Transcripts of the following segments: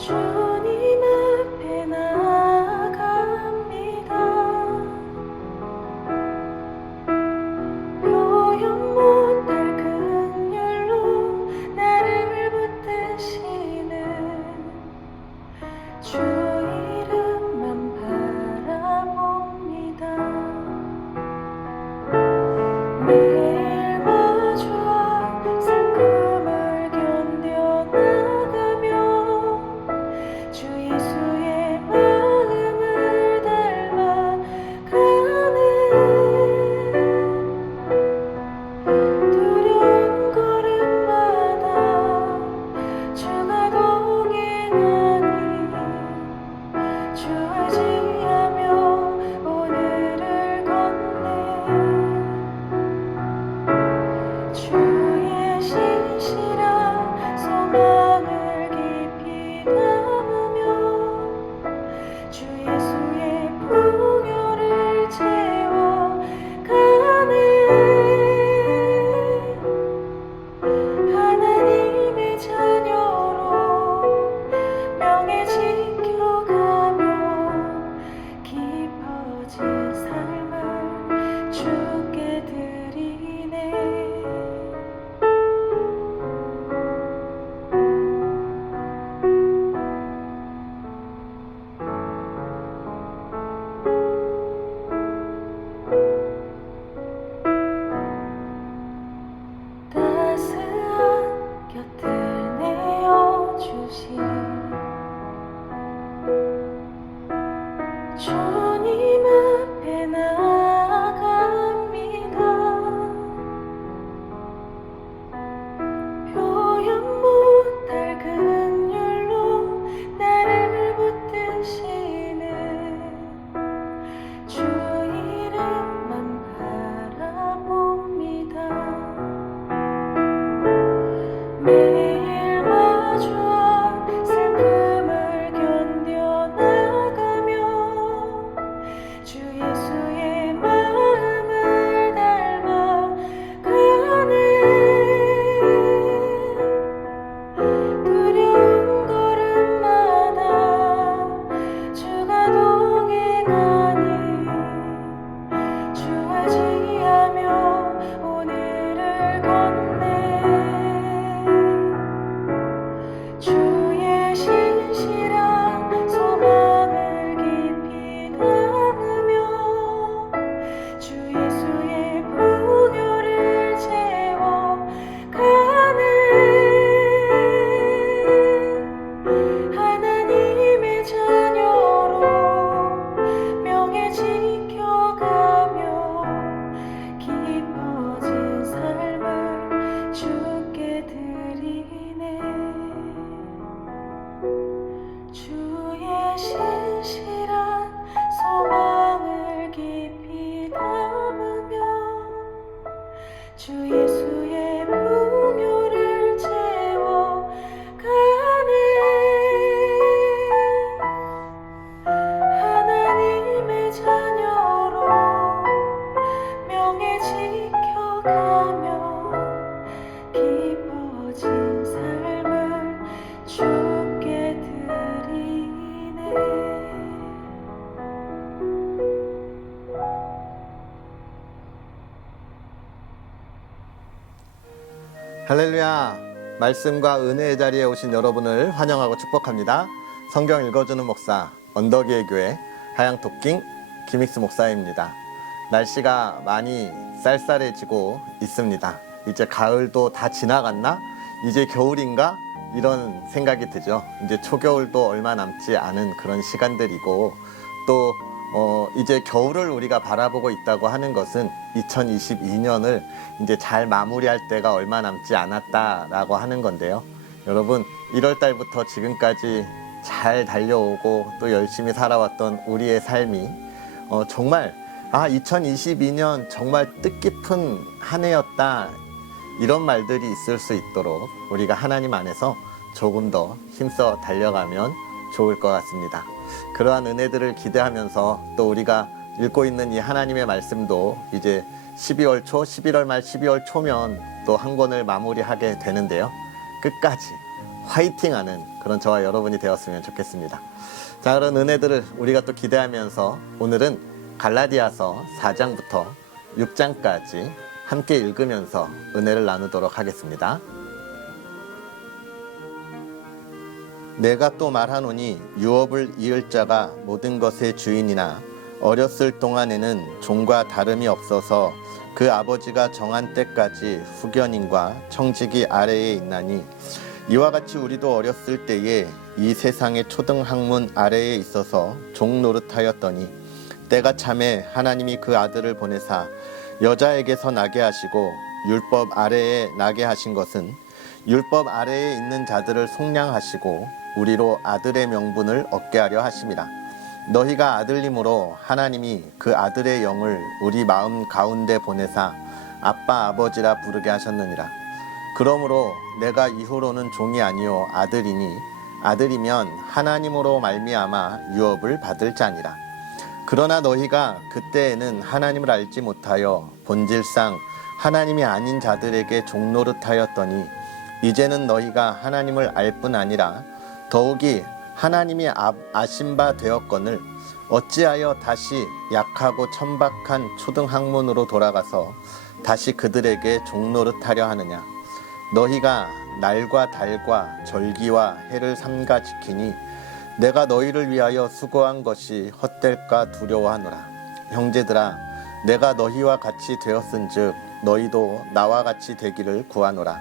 주님 앞에 나아갑니다. 표현 못할 긍휼로 나를 붙드시는 주 이름만 바라봅니다. 매일 마주한 슬픔을 견뎌나가며 주 예수의 마음을 닮아가는 두려운 걸음마다 주가 동행하니 주 의지하며 오늘을 걷네. 주의 신실한 소망을 깊이 담으며 주 예수의 풍요를 채워가네. 하나님의 자녀로 명예 지켜가며 깊어진 삶을 주께 드리네. 따스한 곁을 내어주신 주님 앞에 나아갑니다. 표현 못할 긍휼로 나를 붙드시는 주 이름만 바라봅니다. 매일 마주한 슬픔을 견뎌나가며 주 예수의 마음을 닮아가네. 두려운 걸음마다 주가 동행하니 주 의지하며 오늘을 걷네. 주의 신실한 소망을 깊이 담으며 주 예수의 풍요를 채워가네. 하나님의 자녀로 명예 지켜가며 깊어진 삶을 주께 드리네. 주의 신실한 소망을 깊이 담으며 주 예수의 풍요를 채워가네. 하나님의 자녀로 명예 지켜가며 깊어진 삶을 주께 드리네. 할렐루야! 말씀과 은혜의 자리에 오신 여러분을 환영하고 축복합니다. 성경 읽어주는 목사, 언덕위의 교회 하양토킹 김익수 목사입니다. 날씨가 많이 쌀쌀해지고 있습니다. 이제 가을도 다 지나갔나? 이제 겨울인가? 이런 생각이 들죠. 이제 초겨울도 얼마 남지 않은 그런 시간들이고, 또 이제 겨울을 우리가 바라보고 있다고 하는 것은 2022년을 이제 잘 마무리할 때가 얼마 남지 않았다라고 하는 건데요. 여러분, 1월 달부터 지금까지 잘 달려오고 또 열심히 살아왔던 우리의 삶이 정말 2022년 정말 뜻깊은 한 해였다, 이런 말들이 있을 수 있도록 우리가 하나님 안에서 조금 더 힘써 달려가면 좋을 것 같습니다. 그러한 은혜들을 기대하면서 또 우리가 읽고 있는 이 하나님의 말씀도 이제 12월 초, 11월 말 12월 초면 또 한 권을 마무리하게 되는데요. 끝까지 화이팅하는 그런 저와 여러분이 되었으면 좋겠습니다. 자, 그런 은혜들을 우리가 또 기대하면서 오늘은 갈라디아서 4장부터 6장까지 함께 읽으면서 은혜를 나누도록 하겠습니다. 내가 또 말하노니 유업을 이을 자가 모든 것의 주인이나 어렸을 동안에는 종과 다름이 없어서 그 아버지가 정한 때까지 후견인과 청지기 아래에 있나니 이와 같이 우리도 어렸을 때에 이 세상의 초등학문 아래에 있어서 종 노릇하였더니 때가 참에 하나님이 그 아들을 보내사 여자에게서 나게 하시고 율법 아래에 나게 하신 것은 율법 아래에 있는 자들을 속량하시고 우리로 아들의 명분을 얻게 하려 하심이라. 너희가 아들님으로 하나님이 그 아들의 영을 우리 마음 가운데 보내사 아빠 아버지라 부르게 하셨느니라. 그러므로 내가 이후로는 종이 아니요 아들이니 아들이면 하나님으로 말미암아 유업을 받을 자니라. 그러나 너희가 그때에는 하나님을 알지 못하여 본질상 하나님이 아닌 자들에게 종노릇하였더니 이제는 너희가 하나님을 알 뿐 아니라 더욱이 하나님이 아신 바 되었거늘 어찌하여 다시 약하고 천박한 초등학문으로 돌아가서 다시 그들에게 종노릇하려 하느냐. 너희가 날과 달과 절기와 해를 삼가 지키니 내가 너희를 위하여 수고한 것이 헛될까 두려워하노라. 형제들아, 내가 너희와 같이 되었은즉 너희도 나와 같이 되기를 구하노라.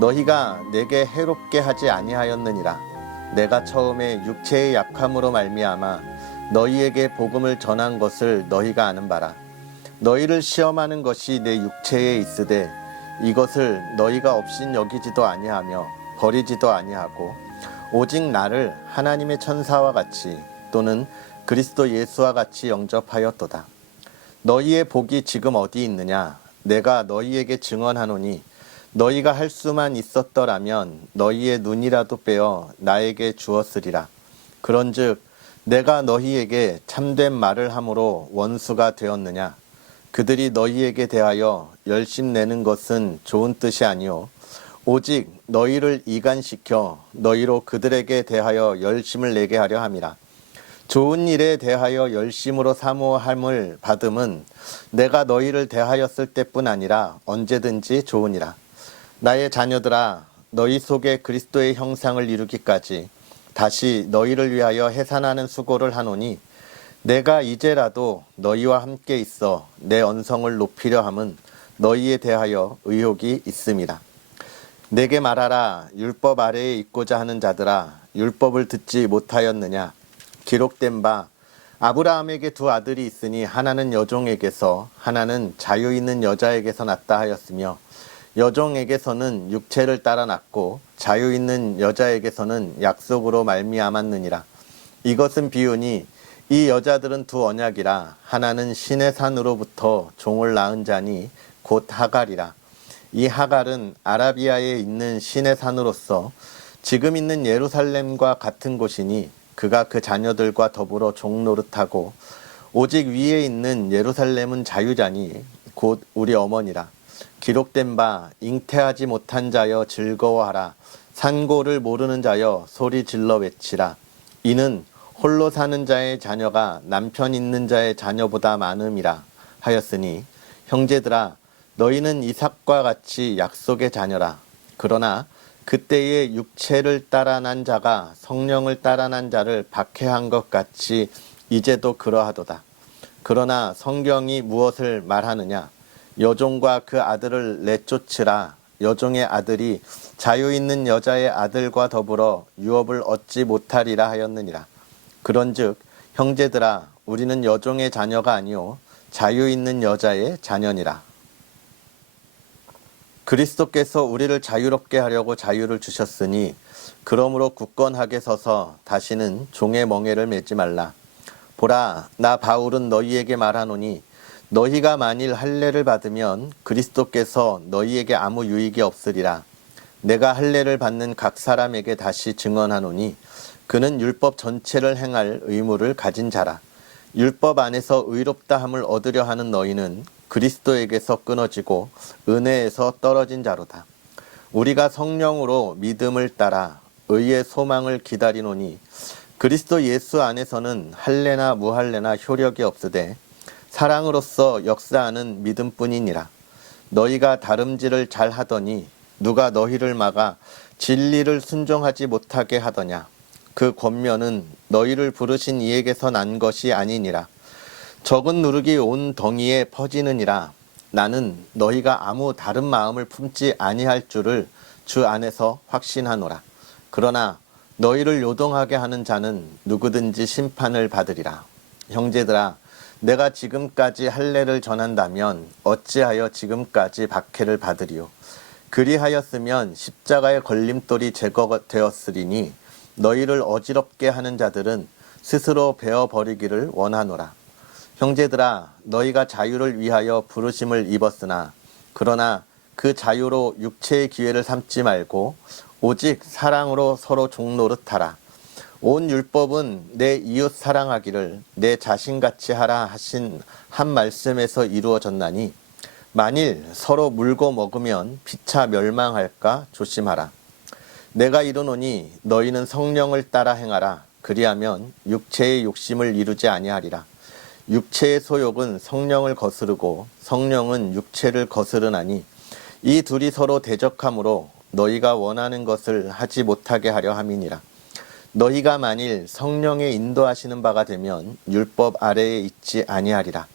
너희가 내게 해롭게 하지 아니하였느니라. 내가 처음에 육체의 약함으로 말미암아 너희에게 복음을 전한 것을 너희가 아는 바라. 너희를 시험하는 것이 내 육체에 있으되 이것을 너희가 없인 여기지도 아니하며 버리지도 아니하고 오직 나를 하나님의 천사와 같이 또는 그리스도 예수와 같이 영접하였도다. 너희의 복이 지금 어디 있느냐? 내가 너희에게 증언하노니 너희가 할 수만 있었더라면 너희의 눈이라도 빼어 나에게 주었으리라. 그런즉 내가 너희에게 참된 말을 함으로 원수가 되었느냐? 그들이 너희에게 대하여 열심 내는 것은 좋은 뜻이 아니오 오직 너희를 이간시켜 너희로 그들에게 대하여 열심을 내게 하려 함이라. 좋은 일에 대하여 열심으로 사모함을 받음은 내가 너희를 대하였을 때뿐 아니라 언제든지 좋으니라. 나의 자녀들아, 너희 속에 그리스도의 형상을 이루기까지 다시 너희를 위하여 해산하는 수고를 하노니 내가 이제라도 너희와 함께 있어 내 언성을 높이려 함은 너희에 대하여 의혹이 있음이라. 내게 말하라. 율법 아래에 있고자 하는 자들아, 율법을 듣지 못하였느냐? 기록된 바 아브라함에게 두 아들이 있으니 하나는 여종에게서 하나는 자유 있는 여자에게서 났다 하였으며 여종에게서는 육체를 따라 났고 자유 있는 여자에게서는 약속으로 말미암았느니라. 이것은 비유니 이 여자들은 두 언약이라. 하나는 신의 산으로부터 종을 낳은 자니 곧 하갈이라. 이 하갈은 아라비아에 있는 신의 산으로서 지금 있는 예루살렘과 같은 곳이니 그가 그 자녀들과 더불어 종노릇하고 오직 위에 있는 예루살렘은 자유자니 곧 우리 어머니라. 기록된 바 잉태하지 못한 자여 즐거워하라. 산고를 모르는 자여 소리 질러 외치라. 이는 홀로 사는 자의 자녀가 남편 있는 자의 자녀보다 많음이라 하였으니 형제들아, 너희는 이삭과 같이 약속의 자녀라. 그러나 그때의 육체를 따라 난 자가 성령을 따라 난 자를 박해한 것 같이 이제도 그러하도다. 그러나 성경이 무엇을 말하느냐? 여종과 그 아들을 내쫓으라. 여종의 아들이 자유 있는 여자의 아들과 더불어 유업을 얻지 못하리라 하였느니라. 그런즉 형제들아, 우리는 여종의 자녀가 아니요 자유 있는 여자의 자녀니라. 그리스도께서 우리를 자유롭게 하려고 자유를 주셨으니 그러므로 굳건하게 서서 다시는 종의 멍에를 매지 말라. 보라, 나 바울은 너희에게 말하노니 너희가 만일 할례를 받으면 그리스도께서 너희에게 아무 유익이 없으리라. 내가 할례를 받는 각 사람에게 다시 증언하노니 그는 율법 전체를 행할 의무를 가진 자라. 율법 안에서 의롭다함을 얻으려 하는 너희는 그리스도에게서 끊어지고 은혜에서 떨어진 자로다. 우리가 성령으로 믿음을 따라 의의 소망을 기다리노니 그리스도 예수 안에서는 할례나 무할례나 효력이 없으되 사랑으로서 역사하는 믿음뿐이니라. 너희가 다름질을 잘 하더니 누가 너희를 막아 진리를 순종하지 못하게 하더냐. 그 권면은 너희를 부르신 이에게서 난 것이 아니니라. 적은 누룩이 온 덩이에 퍼지느니라. 나는 너희가 아무 다른 마음을 품지 아니할 줄을 주 안에서 확신하노라. 그러나 너희를 요동하게 하는 자는 누구든지 심판을 받으리라. 형제들아, 내가 지금까지 할례를 전한다면 어찌하여 지금까지 박해를 받으리요. 그리하였으면 십자가의 걸림돌이 제거되었으리니 너희를 어지럽게 하는 자들은 스스로 베어버리기를 원하노라. 형제들아, 너희가 자유를 위하여 부르심을 입었으나 그러나 그 자유로 육체의 기회를 삼지 말고 오직 사랑으로 서로 종노릇하라. 온 율법은 내 이웃 사랑하기를 내 자신같이 하라 하신 한 말씀에서 이루어졌나니 만일 서로 물고 먹으면 피차 멸망할까 조심하라. 내가 이르노니 너희는 성령을 따라 행하라. 그리하면 육체의 욕심을 이루지 아니하리라. 육체의 소욕은 성령을 거스르고 성령은 육체를 거스르나니 이 둘이 서로 대적하므로 너희가 원하는 것을 하지 못하게 하려 함이니라. 너희가 만일 성령의 인도하시는 바가 되면 율법 아래에 있지 아니하리라.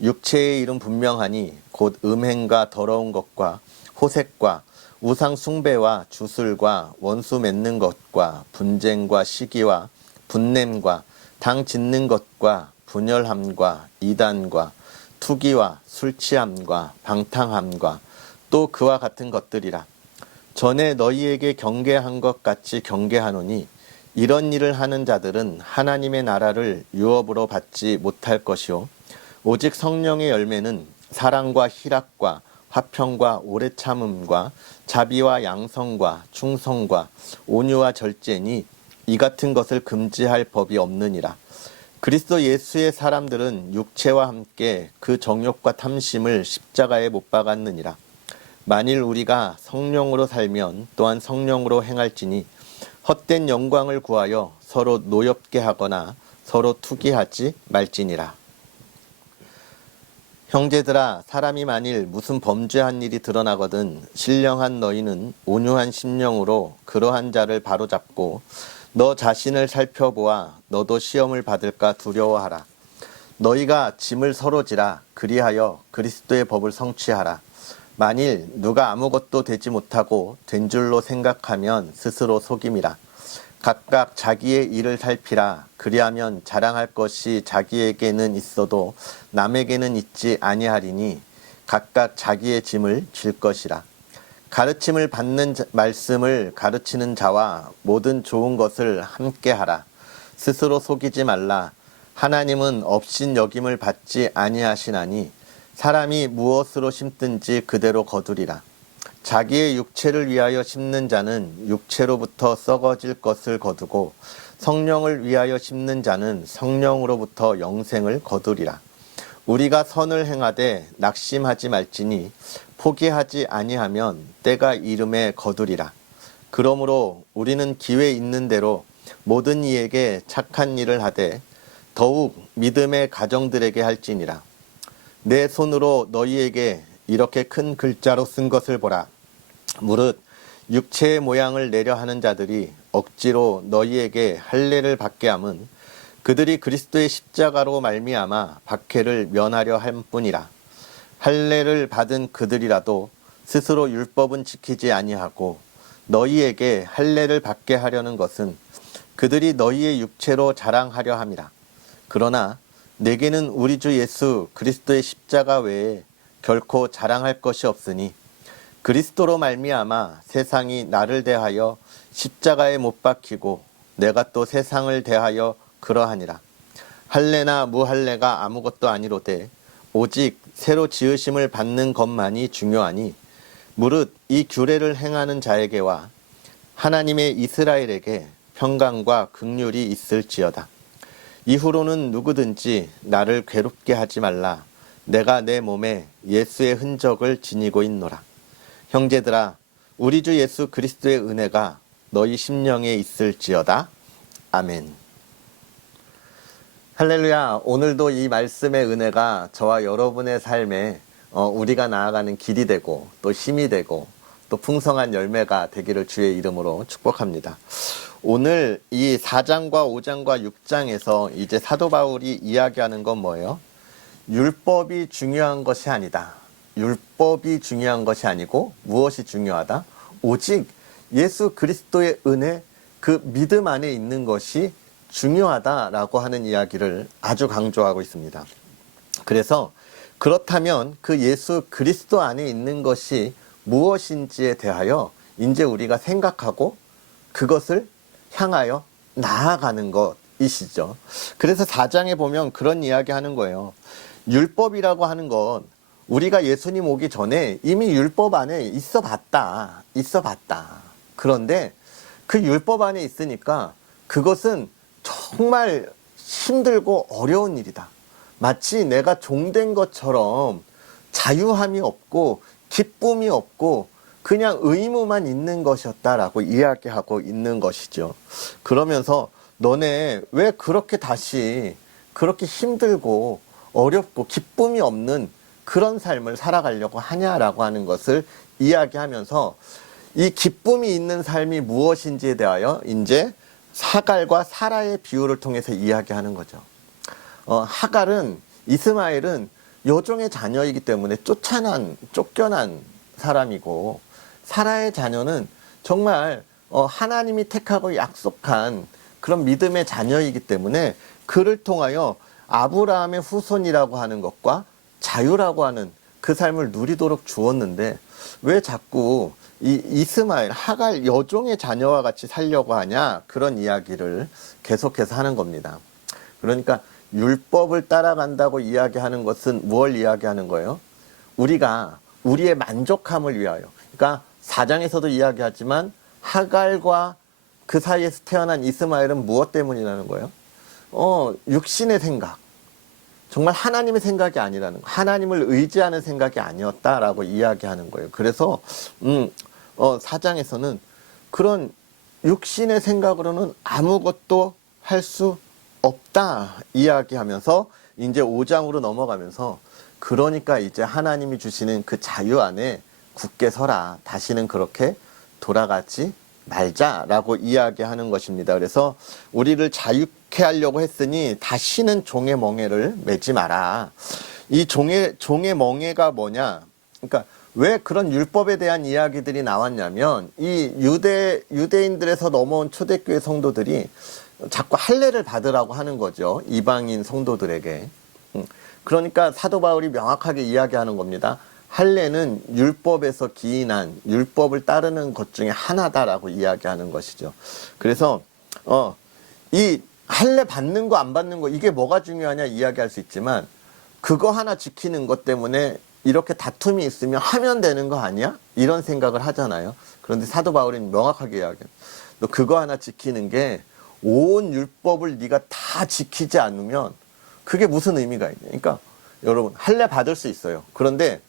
육체의 일은 분명하니 곧 음행과 더러운 것과 호색과 우상 숭배와 주술과 원수 맺는 것과 분쟁과 시기와 분냄과 당 짓는 것과 분열함과 이단과 투기와 술취함과 방탕함과 또 그와 같은 것들이라. 전에 너희에게 경계한 것 같이 경계하노니 이런 일을 하는 자들은 하나님의 나라를 유업으로 받지 못할 것이요 오직 성령의 열매는 사랑과 희락과 화평과 오래 참음과 자비와 양성과 충성과 온유와 절제니 이 같은 것을 금지할 법이 없느니라. 그리스도 예수의 사람들은 육체와 함께 그 정욕과 탐심을 십자가에 못 박았느니라. 만일 우리가 성령으로 살면 또한 성령으로 행할지니 헛된 영광을 구하여 서로 노엽게 하거나 서로 투기하지 말지니라. 형제들아, 사람이 만일 무슨 범죄한 일이 드러나거든 신령한 너희는 온유한 심령으로 그러한 자를 바로잡고 너 자신을 살펴보아 너도 시험을 받을까 두려워하라. 너희가 짐을 서로 지라. 그리하여 그리스도의 법을 성취하라. 만일 누가 아무것도 되지 못하고 된 줄로 생각하면 스스로 속임이라. 각각 자기의 일을 살피라. 그리하면 자랑할 것이 자기에게는 있어도 남에게는 있지 아니하리니 각각 자기의 짐을 질 것이라. 가르침을 받는 말씀을 가르치는 자와 모든 좋은 것을 함께 하라. 스스로 속이지 말라. 하나님은 업신 여김을 받지 아니하시나니 사람이 무엇으로 심든지 그대로 거두리라. 자기의 육체를 위하여 심는 자는 육체로부터 썩어질 것을 거두고 성령을 위하여 심는 자는 성령으로부터 영생을 거두리라. 우리가 선을 행하되 낙심하지 말지니 포기하지 아니하면 때가 이름에 거두리라. 그러므로 우리는 기회 있는 대로 모든 이에게 착한 일을 하되 더욱 믿음의 가정들에게 할지니라. 내 손으로 너희에게 이렇게 큰 글자로 쓴 것을 보라. 무릇 육체의 모양을 내려 하는 자들이 억지로 너희에게 할례를 받게 함은 그들이 그리스도의 십자가로 말미암아 박해를 면하려 함뿐이라. 할례를 받은 그들이라도 스스로 율법은 지키지 아니하고 너희에게 할례를 받게 하려는 것은 그들이 너희의 육체로 자랑하려 함이라. 그러나 내게는 우리 주 예수 그리스도의 십자가 외에 결코 자랑할 것이 없으니 그리스도로 말미암아 세상이 나를 대하여 십자가에 못 박히고 내가 또 세상을 대하여 그러하니라. 할례나 무할례가 아무것도 아니로되 오직 새로 지으심을 받는 것만이 중요하니 무릇 이 규례를 행하는 자에게와 하나님의 이스라엘에게 평강과 긍휼이 있을지어다. 이후로는 누구든지 나를 괴롭게 하지 말라. 내가 내 몸에 예수의 흔적을 지니고 있노라. 형제들아, 우리 주 예수 그리스도의 은혜가 너희 심령에 있을지어다. 아멘. 할렐루야. 오늘도 이 말씀의 은혜가 저와 여러분의 삶에 우리가 나아가는 길이 되고 또 힘이 되고 또 풍성한 열매가 되기를 주의 이름으로 축복합니다. 오늘 이 4장과 5장과 6장에서 이제 사도 바울이 이야기하는 건 뭐예요? 율법이 중요한 것이 아니다. 율법이 중요한 것이 아니고 무엇이 중요하다? 오직 예수 그리스도의 은혜, 그 믿음 안에 있는 것이 중요하다라고 하는 이야기를 아주 강조하고 있습니다. 그래서 그렇다면 그 예수 그리스도 안에 있는 것이 무엇인지에 대하여 이제 우리가 생각하고 그것을 향하여 나아가는 것이시죠. 그래서 4장에 보면 그런 이야기 하는 거예요. 율법이라고 하는 건 우리가 예수님 오기 전에 이미 율법 안에 있어 봤다. 그런데 그 율법 안에 있으니까 그것은 정말 힘들고 어려운 일이다. 마치 내가 종된 것처럼 자유함이 없고 기쁨이 없고 그냥 의무만 있는 것이었다라고 이야기하고 있는 것이죠. 그러면서 너네 왜 그렇게 다시 그렇게 힘들고 어렵고 기쁨이 없는 그런 삶을 살아가려고 하냐라고 하는 것을 이야기하면서 이 기쁨이 있는 삶이 무엇인지에 대하여 이제 하갈과 사라의 비유를 통해서 이야기하는 거죠. 하갈은 이스마엘은 여종의 자녀이기 때문에 쫓겨난 사람이고 사라의 자녀는 정말 하나님이 택하고 약속한 그런 믿음의 자녀이기 때문에 그를 통하여 아브라함의 후손이라고 하는 것과 자유라고 하는 그 삶을 누리도록 주었는데 왜 자꾸 이 이스마엘, 하갈 여종의 자녀와 같이 살려고 하냐, 그런 이야기를 계속해서 하는 겁니다. 그러니까 율법을 따라간다고 이야기하는 것은 뭘 이야기하는 거예요? 우리가 우리의 만족함을 위하여, 그러니까 4장에서도 이야기하지만 하갈과 그 사이에서 태어난 이스마엘은 무엇 때문이라는 거예요? 육신의 생각, 정말 하나님의 생각이 아니라는 거, 하나님을 의지하는 생각이 아니었다라고 이야기하는 거예요. 그래서 4장에서는 그런 육신의 생각으로는 아무것도 할 수 없다 이야기하면서 이제 5장으로 넘어가면서 그러니까 이제 하나님이 주시는 그 자유 안에 굳게 서라. 다시는 그렇게 돌아가지 말자라고 이야기하는 것입니다. 그래서 우리를 자유케 하려고 했으니 다시는 종의 멍에를 매지 마라. 이 종의 멍에가 뭐냐? 그러니까 왜 그런 율법에 대한 이야기들이 나왔냐면 이 유대인들에서 넘어온 초대교회 성도들이 자꾸 할례를 받으라고 하는 거죠. 이방인 성도들에게. 그러니까 사도 바울이 명확하게 이야기하는 겁니다. 할례는 율법에서 기인한 율법을 따르는 것 중에 하나다라고 이야기하는 것이죠. 그래서 이 할례 받는 거 안 받는 거 이게 뭐가 중요하냐 이야기할 수 있지만 그거 하나 지키는 것 때문에 이렇게 다툼이 있으면 하면 되는 거 아니야? 이런 생각을 하잖아요. 그런데 사도 바울이 명확하게 이야기해요. 너 그거 하나 지키는 게 온 율법을 네가 다 지키지 않으면 그게 무슨 의미가 있냐. 그러니까 여러분 할례 받을 수 있어요. 그런데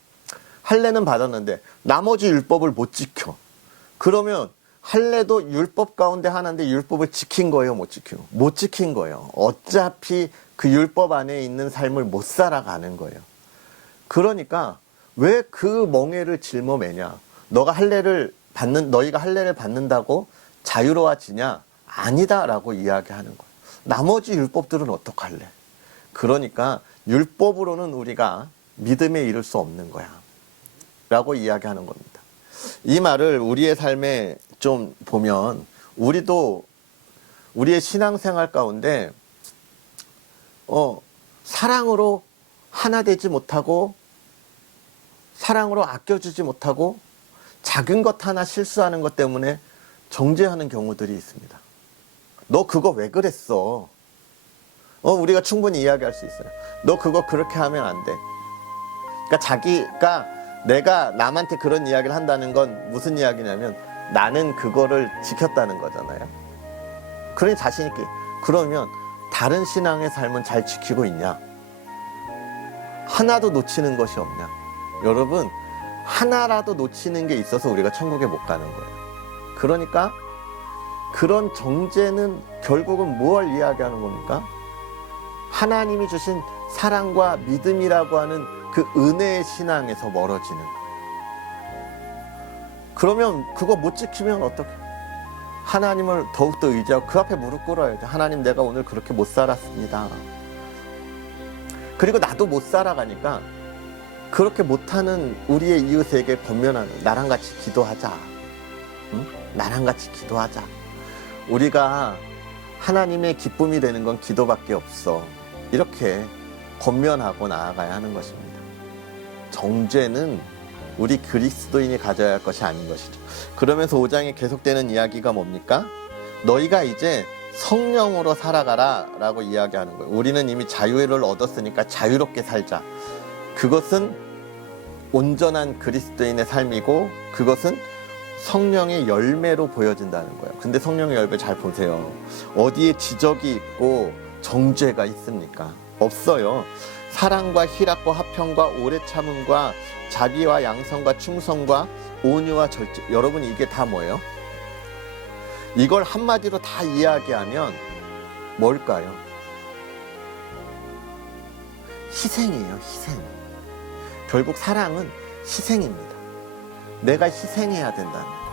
할례는 받았는데 나머지 율법을 못 지켜. 그러면 할례도 율법 가운데 하나인데 율법을 지킨 거예요, 못 지키고? 못 지킨 거예요. 어차피 그 율법 안에 있는 삶을 못 살아가는 거예요. 그러니까 왜 그 멍에를 짊어매냐? 너희가 할례를 받는다고 자유로워지냐? 아니다라고 이야기하는 거예요. 나머지 율법들은 어떡할래? 그러니까 율법으로는 우리가 믿음에 이를 수 없는 거야. 라고 이야기하는 겁니다. 이 말을 우리의 삶에 좀 보면 우리도 우리의 신앙생활 가운데 사랑으로 하나 되지 못하고 사랑으로 아껴주지 못하고 작은 것 하나 실수하는 것 때문에 정죄하는 경우들이 있습니다. 너 그거 왜 그랬어? 우리가 충분히 이야기할 수 있어요. 너 그거 그렇게 하면 안 돼. 그러니까 자기가 내가 남한테 그런 이야기를 한다는 건 무슨 이야기냐면 나는 그거를 지켰다는 거잖아요. 그러니 자신 있게. 그러면 다른 신앙의 삶은 잘 지키고 있냐? 하나도 놓치는 것이 없냐? 여러분, 하나라도 놓치는 게 있어서 우리가 천국에 못 가는 거예요. 그러니까 그런 정죄는 결국은 무엇을 이야기하는 겁니까? 하나님이 주신 사랑과 믿음이라고 하는 그 은혜의 신앙에서 멀어지는 거예요. 그러면 그거 못 지키면 어떻게? 하나님을 더욱더 의지하고 그 앞에 무릎 꿇어야죠. 하나님, 내가 오늘 그렇게 못 살았습니다. 그리고 나도 못 살아가니까 그렇게 못하는 우리의 이웃에게 권면하는, 나랑 같이 기도하자. 응? 나랑 같이 기도하자. 우리가 하나님의 기쁨이 되는 건 기도밖에 없어. 이렇게 권면하고 나아가야 하는 것입니다. 정죄는 우리 그리스도인이 가져야 할 것이 아닌 것이죠. 그러면서 5장에 계속되는 이야기가 뭡니까? 너희가 이제 성령으로 살아가라 라고 이야기하는 거예요. 우리는 이미 자유를 얻었으니까 자유롭게 살자. 그것은 온전한 그리스도인의 삶이고 그것은 성령의 열매로 보여진다는 거예요. 근데 성령의 열매 잘 보세요. 어디에 지적이 있고 정죄가 있습니까? 없어요. 사랑과 희락과 화평과 오래 참음과 자비와 양성과 충성과 온유와 절제. 여러분, 이게 다 뭐예요? 이걸 한마디로 다 이야기하면 뭘까요? 희생이에요. 희생. 결국 사랑은 희생입니다. 내가 희생해야 된다는 거예요.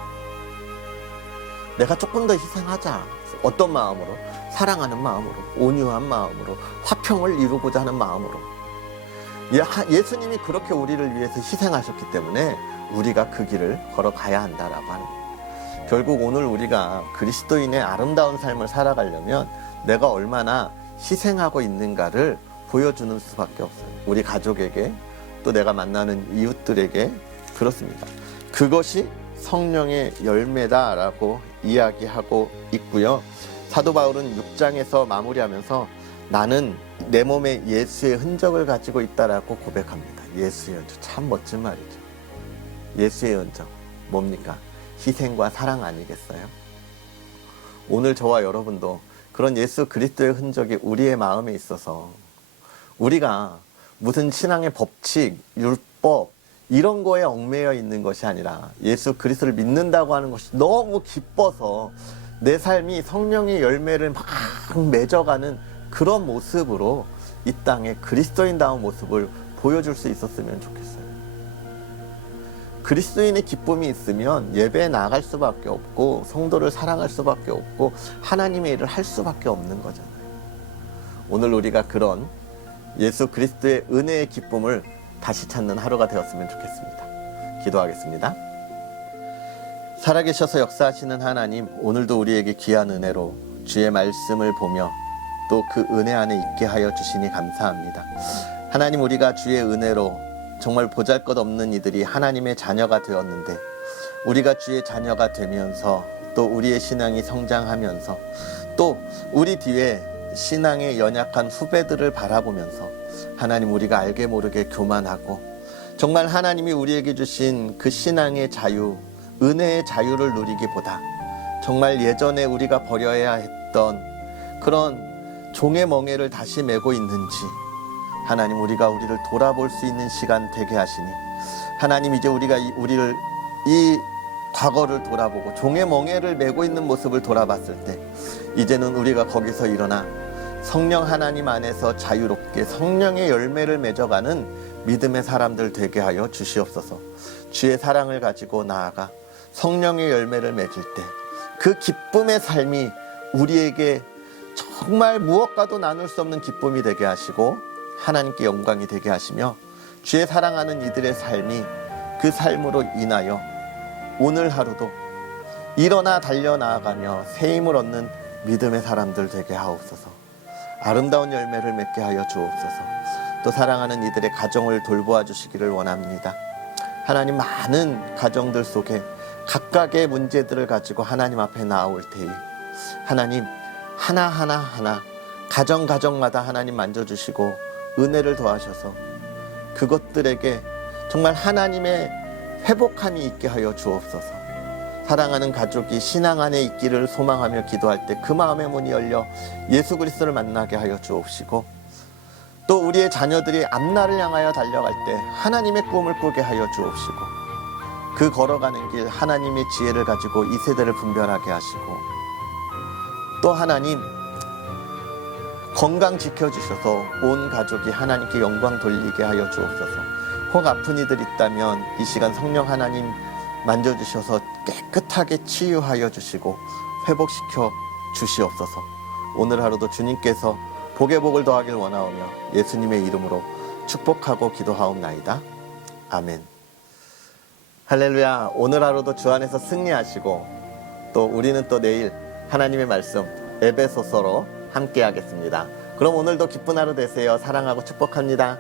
내가 조금 더 희생하자. 어떤 마음으로? 사랑하는 마음으로, 온유한 마음으로, 화평을 이루고자 하는 마음으로. 예수님이 그렇게 우리를 위해서 희생하셨기 때문에 우리가 그 길을 걸어가야 한다라고 하는 거예요. 결국 오늘 우리가 그리스도인의 아름다운 삶을 살아가려면 내가 얼마나 희생하고 있는가를 보여주는 수밖에 없어요. 우리 가족에게, 또 내가 만나는 이웃들에게. 그렇습니다. 그것이 성령의 열매다라고 이야기하고 있고요. 사도 바울은 6장에서 마무리하면서 나는 내 몸에 예수의 흔적을 가지고 있다라고 고백합니다. 예수의 흔적. 참 멋진 말이죠. 예수의 흔적. 뭡니까? 희생과 사랑 아니겠어요? 오늘 저와 여러분도 그런 예수 그리스도의 흔적이 우리의 마음에 있어서 우리가 무슨 신앙의 법칙, 율법 이런 거에 얽매여 있는 것이 아니라 예수 그리스도를 믿는다고 하는 것이 너무 기뻐서 내 삶이 성령의 열매를 막 맺어가는 그런 모습으로 이 땅에 그리스도인다운 모습을 보여줄 수 있었으면 좋겠어요. 그리스도인의 기쁨이 있으면 예배에 나갈 수밖에 없고 성도를 사랑할 수밖에 없고 하나님의 일을 할 수밖에 없는 거잖아요. 오늘 우리가 그런 예수 그리스도의 은혜의 기쁨을 다시 찾는 하루가 되었으면 좋겠습니다. 기도하겠습니다. 살아계셔서 역사하시는 하나님, 오늘도 우리에게 귀한 은혜로 주의 말씀을 보며 또 그 은혜 안에 있게 하여 주시니 감사합니다. 하나님, 우리가 주의 은혜로 정말 보잘것없는 이들이 하나님의 자녀가 되었는데 우리가 주의 자녀가 되면서 또 우리의 신앙이 성장하면서 또 우리 뒤에 신앙의 연약한 후배들을 바라보면서 하나님, 우리가 알게 모르게 교만하고 정말 하나님이 우리에게 주신 그 신앙의 자유, 은혜의 자유를 누리기보다 정말 예전에 우리가 버려야 했던 그런 종의 멍에를 다시 메고 있는지 하나님, 우리가 우리를 돌아볼 수 있는 시간 되게 하시니 하나님, 이제 우리가 우리를 이 과거를 돌아보고 종의 멍에를 메고 있는 모습을 돌아봤을 때 이제는 우리가 거기서 일어나 성령 하나님 안에서 자유롭게 성령의 열매를 맺어가는 믿음의 사람들 되게 하여 주시옵소서. 주의 사랑을 가지고 나아가 성령의 열매를 맺을 때 그 기쁨의 삶이 우리에게 정말 무엇과도 나눌 수 없는 기쁨이 되게 하시고 하나님께 영광이 되게 하시며 주의 사랑하는 이들의 삶이 그 삶으로 인하여 오늘 하루도 일어나 달려나아가며 새 힘을 얻는 믿음의 사람들 되게 하옵소서. 아름다운 열매를 맺게 하여 주옵소서. 또 사랑하는 이들의 가정을 돌보아 주시기를 원합니다. 하나님, 많은 가정들 속에 각각의 문제들을 가지고 하나님 앞에 나올 때에 하나님, 하나하나 가정마다 하나님 만져주시고 은혜를 더하셔서 그것들에게 정말 하나님의 회복함이 있게 하여 주옵소서. 사랑하는 가족이 신앙 안에 있기를 소망하며 기도할 때 그 마음의 문이 열려 예수 그리스도를 만나게 하여 주옵시고 또 우리의 자녀들이 앞날을 향하여 달려갈 때 하나님의 꿈을 꾸게 하여 주옵시고 그 걸어가는 길 하나님의 지혜를 가지고 이 세대를 분별하게 하시고 또 하나님 건강 지켜주셔서 온 가족이 하나님께 영광 돌리게 하여 주옵소서. 혹 아픈 이들 있다면 이 시간 성령 하나님 만져주셔서 깨끗하게 치유하여 주시고 회복시켜 주시옵소서. 오늘 하루도 주님께서 복의 복을 더하길 원하오며 예수님의 이름으로 축복하고 기도하옵나이다. 아멘. 할렐루야. 오늘 하루도 주 안에서 승리하시고 또 우리는 또 내일 하나님의 말씀 에베소서로 함께 하겠습니다. 그럼 오늘도 기쁜 하루 되세요. 사랑하고 축복합니다.